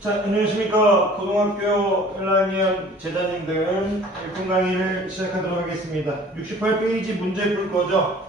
자, 안녕하십니까. 고등학교 1학년 제자님들 1분 강의를 시작하도록 하겠습니다. 68페이지 문제 풀 거죠?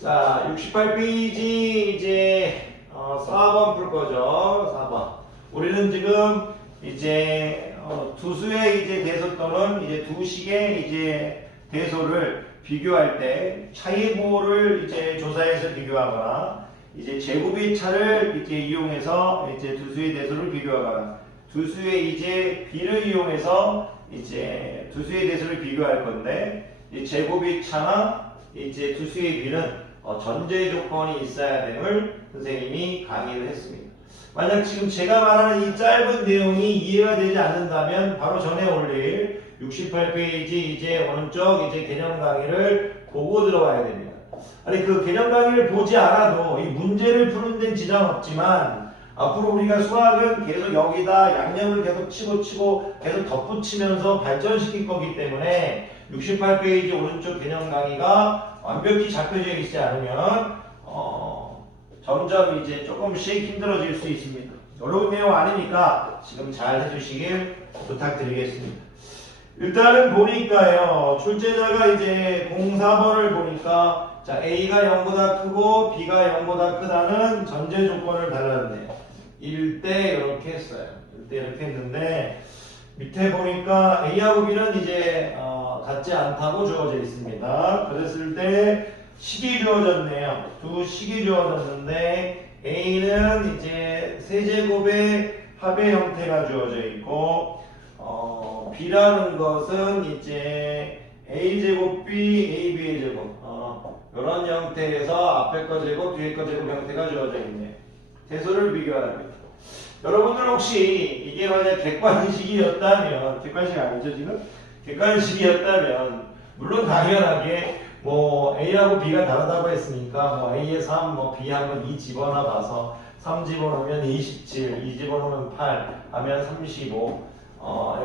자, 68페이지 이제 4번 풀 거죠. 4번. 우리는 지금 이제 두 수의 이제 대소 또는 이제 두 식의 이제 대소를 비교할 때 차이보를 이제 조사해서 비교하거나 이제 제곱의 차를 이제 이용해서 이제 두 수의 대소를 비교하거나 두 수의 이제 비를 이용해서 이제 두 수의 대소를 비교할 건데 이 제곱의 차나 이제 두 수의 비는 전제 조건이 있어야 됨을 선생님이 강의를 했습니다. 만약 지금 제가 말하는 이 짧은 내용이 이해가 되지 않는다면 바로 전에 올릴 68페이지 이제 오른쪽 이제 개념 강의를 보고 들어와야 됩니다. 아니 그 개념 강의를 보지 않아도 이 문제를 푸는 데는 지장 없지만 앞으로 우리가 수학은 계속 여기다 양념을 계속 치고 계속 덧붙이면서 발전시킬 거기 때문에 68페이지 오른쪽 개념 강의가 완벽히 잡혀져 있지 않으면 점점 이제 조금씩 힘들어질 수 있습니다. 어려운 내용 아니니까 지금 잘 해주시길 부탁드리겠습니다. 일단은 보니까요, 출제자가 이제 04번을 보니까 자 A가 0보다 크고 B가 0보다 크다는 전제 조건을 달았네요. 1대 이렇게 했어요. 1대 이렇게 했는데 밑에 보니까 A하고 B는 이제 같지 않다고 주어져 있습니다. 그랬을 때 식이 주어졌네요. 두 식이 주어졌는데 A는 이제 세제곱의 합의 형태가 주어져 있고 B라는 것은 이제 A제곱 B, AB의 제곱 이런 형태에서 앞에 거 제곱, 뒤에 거 제곱 형태가 주어져 있네요. 대소를 비교하랍니다. 여러분들 혹시 이게 만약 객관식이었다면 객관식 아니죠 지금? 객관식이었다면 물론 당연하게 뭐 A하고 B가 다르다고 했으니까 뭐 A에 3, 뭐 B 한번 2 집어넣어 봐서 3 집어넣으면 27, 2 집어넣으면 8 하면 35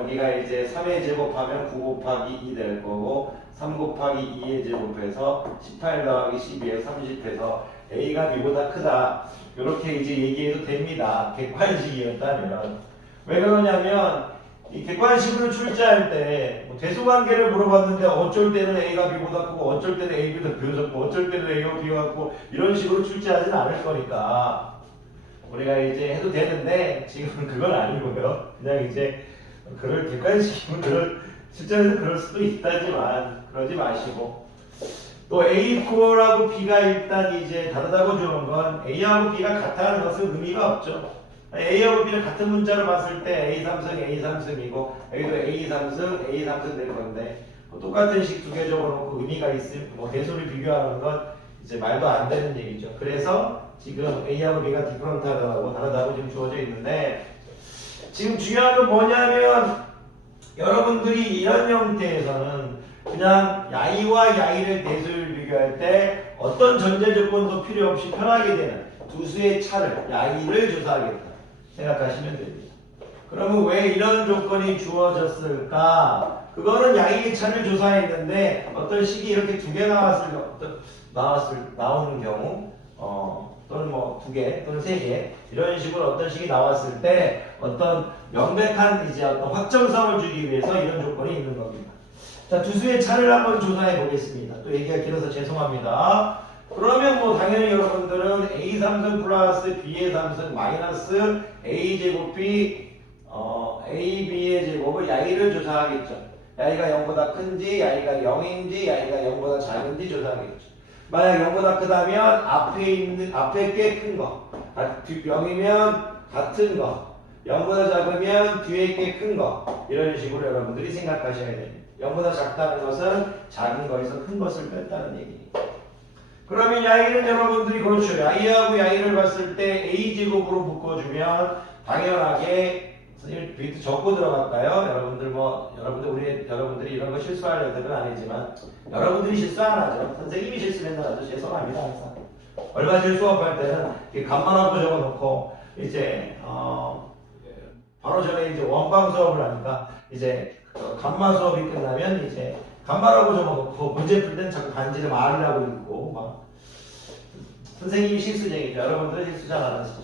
여기가 이제 3의 제곱하면 9 곱하기 2 될 거고 3 곱하기 2의 제곱해서 18 더하기 12에 30해서 A가 B보다 크다 이렇게 이제 얘기해도 됩니다. 객관식이었다면 왜 그러냐면 이 객관식으로 출제할 때뭐 대수관계를 물어봤는데 어쩔 때는 A가 B보다 크고 어쩔 때는 A보다 B가 적고 어쩔 때는 A가 B가 같고 이런 식으로 출제하지는 않을 거니까 우리가 이제 해도 되는데 지금은 그건 아니고요. 그냥 이제 그럴 객관식이면 실제로는 그럴 수도 있다지만 그러지 마시고 또 A하고 B가 일단 이제 다르다고 주는 건 A하고 B가 같다는 것은 의미가 없죠. A하고 B를 같은 문자로 봤을 때 A 3승, A 3승이고 여기도 A 3승, A 3승 될 건데 똑같은 식 두 개 적어놓고 의미가 있을 대소를 비교하는 건 이제 말도 안 되는 얘기죠. 그래서 지금 A하고 B가 디퍼런트하다고 다르다고 지금 주어져 있는데 지금 중요한 건 뭐냐면 여러분들이 이런 형태에서는 그냥 야이와 야이를 대소를 비교할 때 어떤 전제 조건도 필요 없이 편하게 되는 두 수의 차를 야이를 조사하겠다 생각하시면 됩니다. 그러면 왜 이런 조건이 주어졌을까? 그거는 야이의 차를 조사했는데 어떤 식이 이렇게 두 개 나오는 경우 또는 뭐 두 개 또는 세 개 이런 식으로 어떤 식이 나왔을 때 어떤 명백한 이제 어떤 확정성을 주기 위해서 이런 조건이 있는 겁니다. 자, 두 수의 차를 한번 조사해 보겠습니다. 또 얘기가 길어서 죄송합니다. 그러면 뭐 당연히 여러분들은 A 3승 플러스 B의 3승 마이너스 A 제곱이 AB의 제곱을 야이를 조사하겠죠. 야이가 0보다 큰지 야이가 0인지 야이가 0보다 작은지 조사하겠죠. 만약 0보다 크다면 앞에 꽤 큰 거, 0이면 같은 거, 0보다 작으면 뒤에 꽤 큰 거 이런 식으로 여러분들이 생각하셔야 됩니다. 0보다 작다는 것은 작은 거에서 큰 것을 뺐다는 얘기입니다. 그러면 야이는 여러분들이 그렇죠. 야이하고 야이를 봤을 때 A제곱으로 묶어주면 당연하게 선생님 비트 적고 들어갈까요? 여러분들이 이런 거 실수할 애들은 아니지만 여러분들이 실수 안 하죠. 선생님이 실수했나 하죠. 죄송합니다. 항상. 얼마 전 수업할 때는 간만하고 적어놓고 이제 바로 전에 이제 원방 수업을 하니까 이제 간만 수업이 끝나면 이제 간만하고 적어놓고 문제 풀 때는 자꾸 간지를 말을 하고 있고 막 선생님이 실수쟁이죠. 여러분들은 실수 잘 안 하시죠.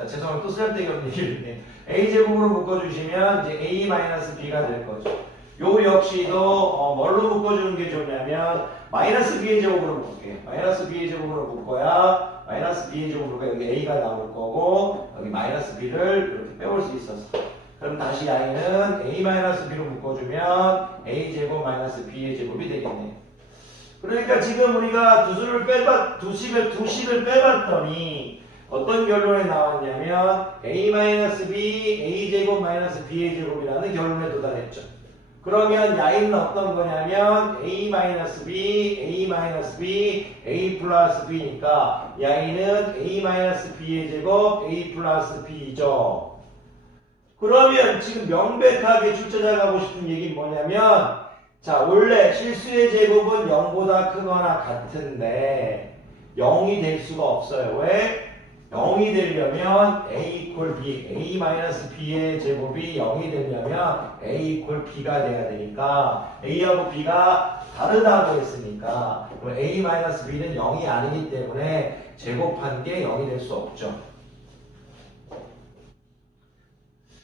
자, 죄송합니다. 또 쓸데기 없는 얘기를 했네. a제곱으로 묶어주시면 이제 a-b가 될 거죠. 요 역시도 뭘로 묶어주는 게 좋냐면 마이너스 b의 제곱으로 묶을게요. 마이너스 b의 제곱으로 묶어야 마이너스 b의 제곱으로 여기 a가 나올 거고 여기 마이너스 b를 이렇게 빼올 수 있어서 그럼 다시 i는 a-b로 묶어주면 a제곱 마이너스 b의 제곱이 되겠네요. 그러니까 지금 우리가 두식을 빼봤더니 어떤 결론에 나왔냐면 a-b, a제곱 마이너스 b의 제곱이라는 결론에 도달했죠. 그러면 야인은 어떤 거냐면 a-b, a-b, a 플러스 b니까 야인은 a-b의 제곱, a 플러스 b죠. 그러면 지금 명백하게 출제자가 하고 싶은 얘기는 뭐냐면 자, 원래 실수의 제곱은 0보다 크거나 같은데 0이 될 수가 없어요. 왜? 0이 되려면 a equal b, a-b의 제곱이 0이 되려면 a equal b가 돼야 되니까 a하고 b가 다르다고 했으니까 그럼 a-b는 0이 아니기 때문에 제곱한 게 0이 될 수 없죠.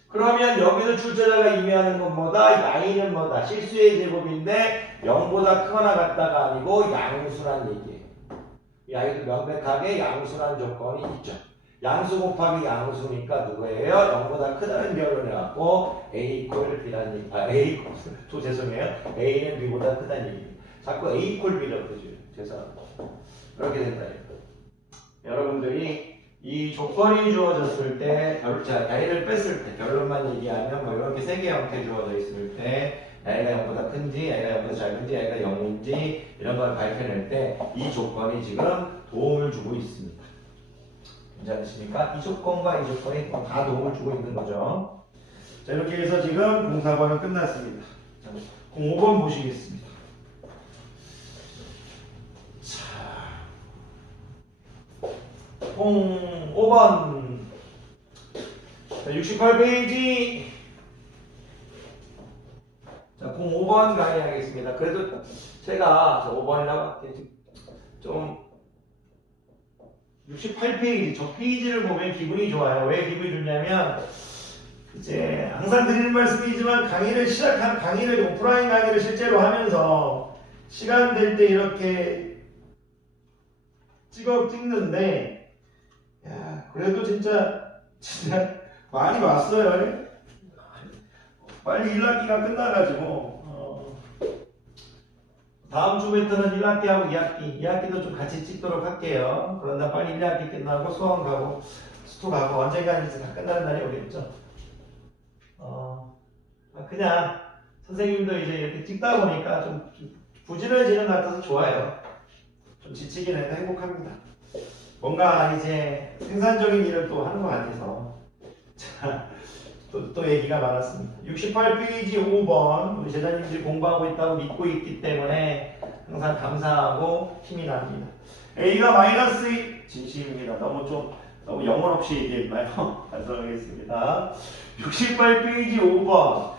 그러면 여기서 출제자가 의미하는 건 뭐다? 야이는 뭐다? 실수의 제곱인데 0보다 크거나 같다가 아니고 양수란 얘기예요. 야이도 명백하게 양수란 조건이 있죠. 양수 곱하기 양수니까 누구예요? 0보다 크다는 결론을 갖고 a equal b라는 얘기. 죄송해요. a는 b보다 크다는 얘기입니다. 자꾸 a equal b라고 그러죠. 죄송합니다. 그렇게 된다. 여러분들이 이 조건이 주어졌을 때, 야이를 뺐을 때, 결론만 얘기하면 뭐 이렇게 세 개 형태 주어져 있을 때 야이가 0보다 큰지, 야이가 0보다 작은지, 야이가 0인지 이런 걸 밝혀낼 때 이 조건이 지금 도움을 주고 있습니다. 괜찮으십니까? 이 조건과 이 조건이 다 도움을 주고 있는 거죠. 자, 이렇게 해서 지금 공사번은 끝났습니다. 자, 05번 보시겠습니다. 05번 68페이지 자 05번 강의하겠습니다. 그래도 제가 5번이라고 할게요. 좀 68페이지 저 페이지를 보면 기분이 좋아요. 왜 기분이 좋냐면 이제 항상 드리는 말씀이지만 강의를 오프라인 강의를 실제로 하면서 시간 될 때 이렇게 찍는데 야, 그래도 진짜 많이 왔어요. 빨리 1학기가 끝나가지고 다음 주부터는 1학기하고 2학기도 좀 같이 찍도록 할게요. 그런다 빨리 1학기 끝나고 수원 가고 수투 가고 언젠가 이제 다 끝나는 날이 오겠죠. 그냥 선생님도 이제 이렇게 찍다 보니까 좀 부지런해지는 것 같아서 좋아요. 좀 지치긴 해도 행복합니다. 뭔가 이제 생산적인 일을 또 하는 것 같아서. 자, 또 얘기가 많았습니다. 68페이지 5번 우리 제자님들이 공부하고 있다고 믿고 있기 때문에 항상 감사하고 힘이 납니다. A가 마이너스 1 진심입니다. 너무 영혼 없이 얘기했나요? 반성하겠습니다. 68페이지 5번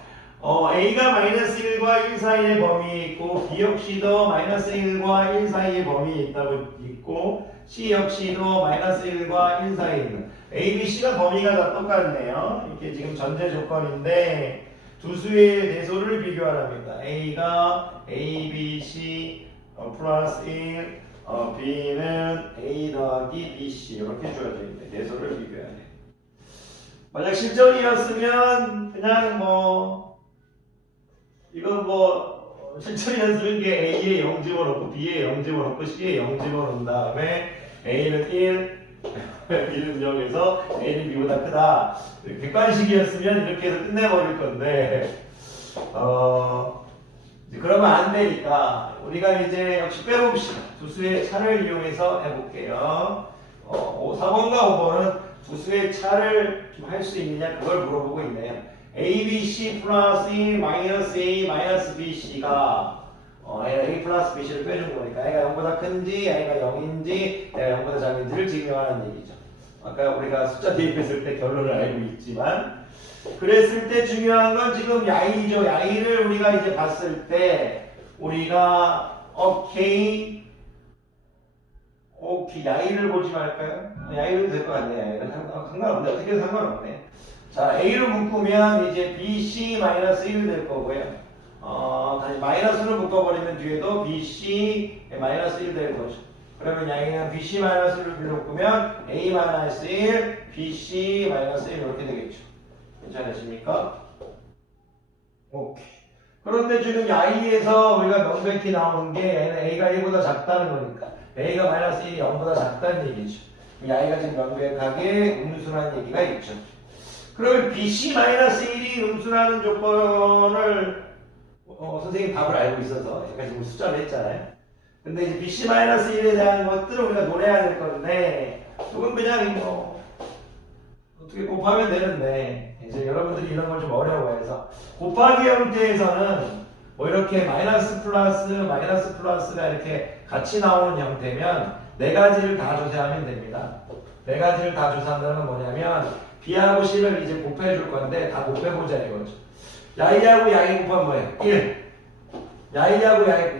A가 마이너스 1과 1 사이의 범위에 있고 B 역시도 마이너스 1과 1 사이의 범위에 있다고 있고 C 역시도 마이너스 1과 1 사이에 있는 A, B, C가 범위가 다 똑같네요. 이게 지금 전제 조건인데 두 수의 대소를 비교하랍니다. A가 A, B, C 플러스 1 B는 A 더하기 B, C 이렇게 주어져 있네. 대소를 비교해야 돼. 만약 실전이었으면 그냥 이건 실전이었으면 게 A에 0 집어넣고 B에 0 집어넣고 C에 0 집어넣은 다음에 A는 1, B는 0에서 A는 B보다 크다. 객관식이었으면 이렇게 해서 끝내버릴 건데 그러면 안 되니까 우리가 이제 역시 빼봅시다. 두 수의 차를 이용해서 해볼게요. 4번과 5번은 두 수의 차를 할 수 있느냐 그걸 물어보고 있네요. A, B, C 플러스 1 마이너스 A 마이너스 B, C가 A 플러스 B, C를 빼준 거니까 A가 0보다 큰지 A가 0인지 A가 0보다 작은지를 증명하는 얘기죠. 아까 우리가 숫자 대입했을 때 결론을 알고 있지만 그랬을 때 중요한 건 지금 야이죠. 야이를 우리가 이제 봤을 때 우리가 오케이 오케이. 야이를 보지 말까요? 야이도 될 것 같네. 야이는 상관없네. 어떻게 상관없네. 자, A로 묶으면 이제 BC-1 될 거고요. 다시 마이너스를 묶어버리면 뒤에도 BC-1 될 거죠. 그러면 양이는 BC-1을 묶으면 A-1, BC-1 이렇게 되겠죠. 괜찮으십니까? 오케이. 그런데 지금 I에서 우리가 명백히 나오는 게 얘는 A가 1보다 작다는 거니까 A가 마이너스 1이 0보다 작다는 얘기죠. 이 I가 지금 명백하게 음수라는 얘기가 있죠. 그러면 BC-1이 음수라는 조건을 선생님 답을 알고 있어서 약간 지금 숫자로 했잖아요. 근데 이제 BC-1에 대한 것들을 우리가 노려야 될 건데 조금 그냥 어떻게 곱하면 되는데 이제 여러분들이 이런 걸 좀 어려워해서 곱하기 형태에서는 뭐 이렇게 마이너스 플러스가 이렇게 같이 나오는 형태면 네 가지를 다 조사하면 됩니다. 네 가지를 다 조사한다는 건 뭐냐면 B하고 C를 이제 곱해 줄 건데 다 곱해보자 이거죠. 야이하고 야이 곱하면 뭐예요? 1. 야이하고 야이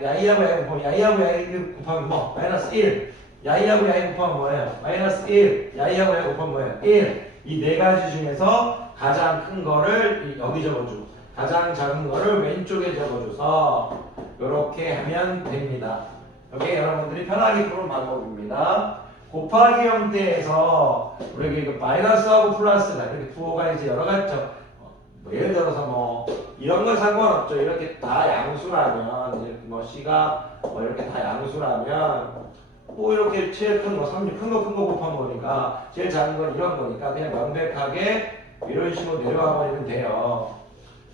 곱하면 뭐? 마이너스 1. 야이하고 야이 곱하면 뭐예요? 마이너스 1. 야이하고 야이 곱하면 뭐예요? 1. 이 네 가지 중에서 가장 큰 거를 여기 적어주고 가장 작은 거를 왼쪽에 적어줘서 이렇게 하면 됩니다. 이게 여러분들이 편하게 푸는 방법입니다. 곱하기 형태에서 우리가 이거 마이너스하고 플러스가 이렇게 부호가 이제 여러 가지죠. 뭐 예를 들어서 뭐 이런 건 상관없죠. 이렇게 다 양수라면 이렇게 뭐 C가 뭐 이렇게 다 양수라면 뭐 이렇게 제일 큰 거, 큰 거 곱한 거니까 제일 작은 건 이런 거니까 그냥 명백하게 이런 식으로 내려와 버리면 돼요.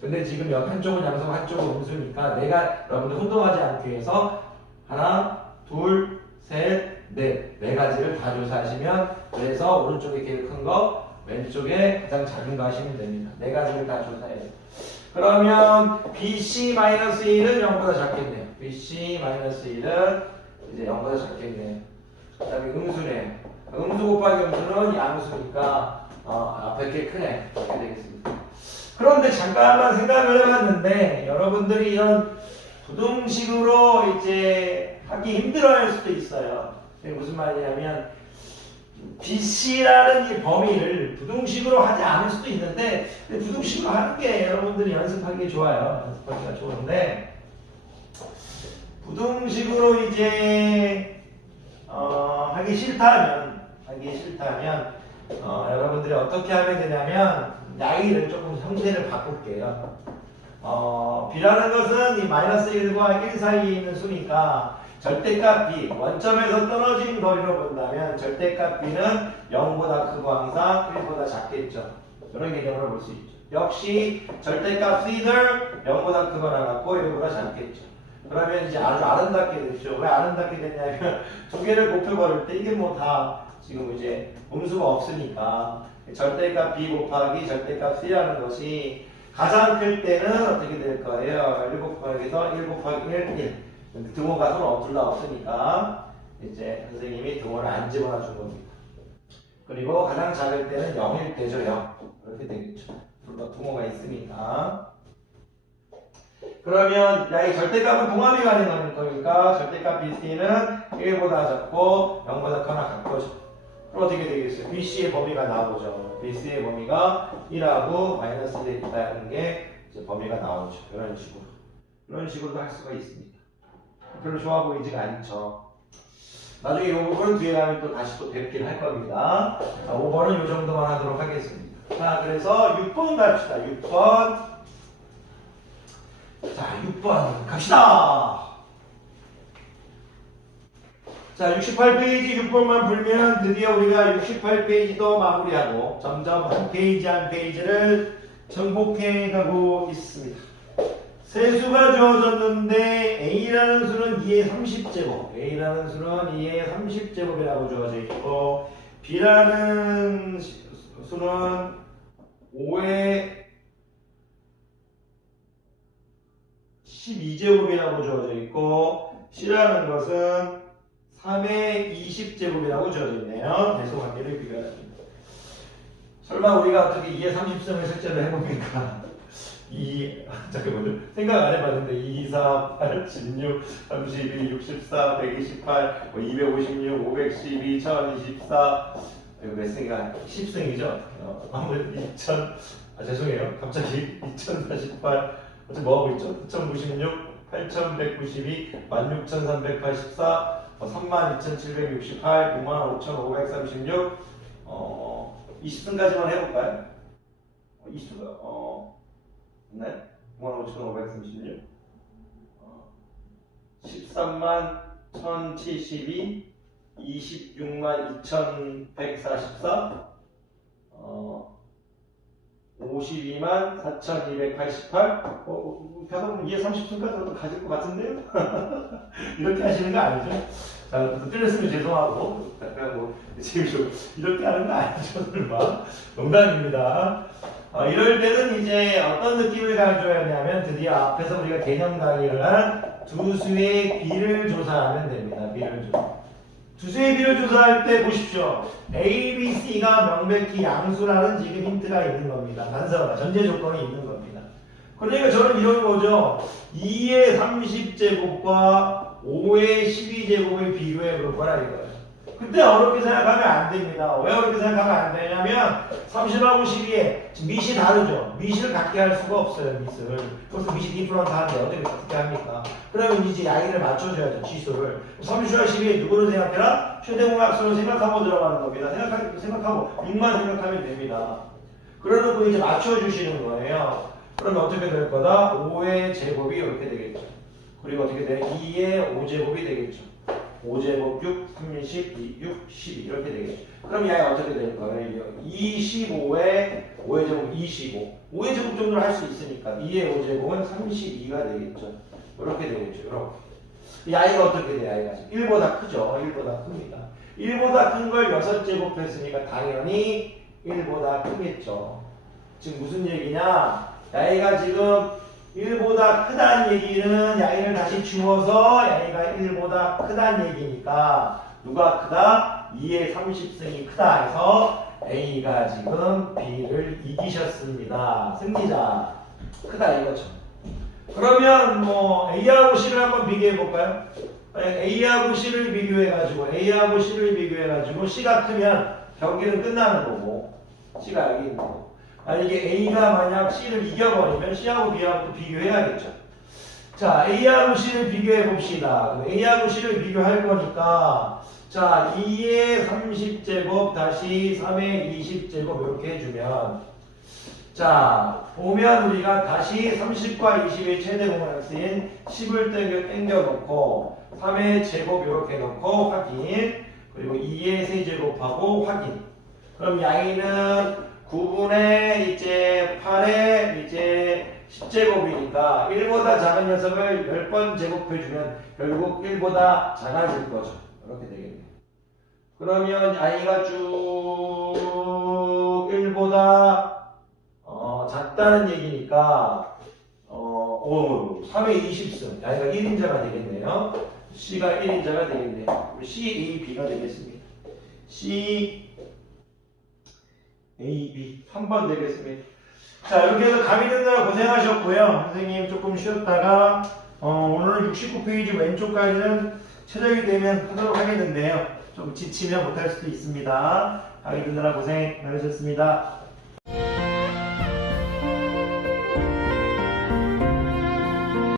근데 지금 여기 한쪽은 양수, 한쪽은 음수니까 내가 여러분들 혼동하지 않기 위해서 하나, 둘, 셋, 넷, 네 가지를 다 조사하시면 그래서 오른쪽에 제일 큰 거, 왼쪽에 가장 작은 거 하시면 됩니다. 네 가지를 다 조사해요. 그러면 BC-1은 0보다 작겠네요. BC-1은 이제 0보다 작겠네요. 그 다음에 음수네요. 음수 곱하기 음수는 양수니까 앞에 게 크네. 이렇게 되겠습니다. 그런데 잠깐만 생각을 해봤는데 여러분들이 이런 부등식으로 이제 하기 힘들어할 수도 있어요. 무슨 말이냐면 BC라는 이 범위를 부등식으로 하지 않을 수도 있는데 부등식으로 하는 게 여러분들이 연습하기 좋아요. 연습하기가 좋은데 부등식으로 이제 하기 싫다면 여러분들이 어떻게 하면 되냐면 야이를 조금 형태를 바꿀게요. B라는 것은 이 마이너스 1과 1 사이에 있는 수니까 절대값 B, 원점에서 떨어진 거리로 본다면 절대값 B는 0보다 크고 항상 1보다 작겠죠. 이런 개념으로 볼 수 있죠. 역시 절대값 C들 0보다 크거나 같고 1보다 작겠죠. 그러면 이제 아주 아름답게 됐죠. 왜 아름답게 됐냐면 두 개를 곱해버릴 때 이게 뭐 다 지금 이제 음수가 없으니까 절대값 B 곱하기 절대값 C라는 것이 가장 클 때는 어떻게 될 거예요? 1 곱하기에서 1 곱하기 1. 등호가 서로 둘 다 없으니까 이제 선생님이 등호를 안 집어넣어준 겁니다. 그리고 가장 작을 때는 0일 때죠. 0. 이렇게 되겠죠. 둘 다 등호가 있으니까. 그러면 이 절대값은 동합이 가능한 거니까 절대값 BC는 1보다 작고 0보다 크거나 같고죠. 그럼 어떻게 되겠어요? BC의 범위가 나오죠. BC의 범위가 1하고 마이너스 1에 있다는 게 이제 범위가 나오죠. 이런 식으로. 이런 식으로도 할 수가 있습니다. 별로 좋아 보이지가 않죠. 나중에 이 부분은 뒤에 가면 또 다시 또 뵙긴 할 겁니다. 자, 5번은 이 정도만 하도록 하겠습니다. 자, 그래서 6번 갑시다. 6번. 자, 6번 갑시다. 자, 68페이지 6번만 불면 드디어 우리가 68페이지도 마무리하고 점점 한 페이지 한 페이지를 정복해 가고 있습니다. 세수가 주어졌는데 A라는 수는 2의 30제곱, A라는 수는 2의 30제곱이라고 주어져 있고 B라는 수는 5의 12제곱이라고 주어져 있고 C라는 것은 3의 20제곱이라고 주어져 있네요. 대소관계를 비교합니다. 설마 우리가 어떻게 2의 30점을 삭제를 해봅니까? 잠깐만요. 생각 안 해봤는데 2, 4, 8, 16, 32, 64, 128, 256, 512, 1024. 이거 몇 승이가 10승이죠? 아무래도 2000. 죄송해요. 갑자기 2048. 어째 뭐하고 있죠? 9096, 8192, 16384, 32,768, 65,536. 20승까지만 해볼까요? 20승, 네? 55,536, 13만 1072, 26만 2144, 52만 4288. 배워보면 이해 30승까지 가질 것 같은데요? 이렇게 하시는 거 아니죠? 자, 틀렸으면 죄송하고, 약간 뭐, 지금 좀 이렇게 하는 거 아니죠? 설마. 농담입니다. 이럴 때는 이제 어떤 느낌을 가져야 하냐면 드디어 앞에서 우리가 개념 강의를 한 두 수의 비를 조사하면 됩니다. 비를 조사. 두 수의 비를 조사할 때 보십시오. A, B, C가 명백히 양수라는 지금 힌트가 있는 겁니다. 단서가 전제 조건이 있는 겁니다. 그러니까 저는 이런 거죠. 2의 30제곱과 5의 12제곱을 비교해 볼 거라 이거예요. 그때 어렵게 생각하면 안 됩니다. 왜 어렵게 생각하면 안 되냐면 30하고 12에 지금 밑이 다르죠. 밑을 같게 할 수가 없어요. 밑을. 그래서 밑이 디프런트한데 어떻게 합니까? 그러면 이제 양의를 맞춰줘야죠. 지수를. 30과 12에 누구를 생각해라? 최대공약수를 생각하고 들어가는 겁니다. 생각하고 6만 생각하면 됩니다. 그러놓고 이제 맞춰주시는 거예요. 그러면 어떻게 될 거다? 5의 제곱이 이렇게 되겠죠. 그리고 어떻게 돼? 2의 5제곱이 되겠죠. 5제곱 6, 30, 6, 12 이렇게 되겠죠. 그럼 얘가 어떻게 될 거예요? 25의 5의 제곱 25. 5의 제곱 정도를 할 수 있으니까 2의 5제곱은 32가 되겠죠. 이렇게 되겠죠. 이렇게. 이 아이가 어떻게 돼요? 아이가 1보다 크죠. 1보다 큽니다. 1보다 큰 걸 6제곱 했으니까 당연히 1보다 크겠죠. 지금 무슨 얘기냐? 야이가 지금 1보다 크다는 얘기는 야이를 다시 주어서 야이가 1보다 크다는 얘기니까 누가 크다? 2의 30승이 크다 해서 A가 지금 B를 이기셨습니다. 승리자. 크다 이거죠. 그러면 뭐 A하고 C를 한번 비교해 볼까요? A하고 C를 비교해가지고 A하고 C를 비교해가지고 C가 크면 경기는 끝나는 거고 C가 여기 있는 거고 만약에 A가 만약 C를 이겨버리면 C하고 B하고 또 비교해야겠죠. 자, A하고 C를 비교해 봅시다. A하고 C를 비교할 거니까 자, 2의 30제곱 다시 3의 20제곱 이렇게 해주면 자, 보면 우리가 다시 30과 20의 최대공약수인 10을 땡겨 놓고 3의 제곱 이렇게 놓고 확인 그리고 2의 세제곱하고 확인 그럼 양이는 9분의 이제 8의 이제 10제곱이니까 1보다 작은 녀석을 10번 제곱해주면 결국 1보다 작아질 거죠. 이렇게 되겠네요. 그러면 i가 쭉 1보다 작다는 얘기니까 3의 20승 i가 1인자가 되겠네요. c가 1인자가 되겠네요. c, a, b가 되겠습니다. c, a, b 3번 되겠습니다. 자, 이렇게 해서 감이 듣느라 고생하셨고요. 선생님 조금 쉬었다가 오늘 69페이지 왼쪽까지는 최적이 되면 하도록 하겠는데요. 좀 지치면 못할 수도 있습니다. 감이 듣느라 고생 많으셨습니다.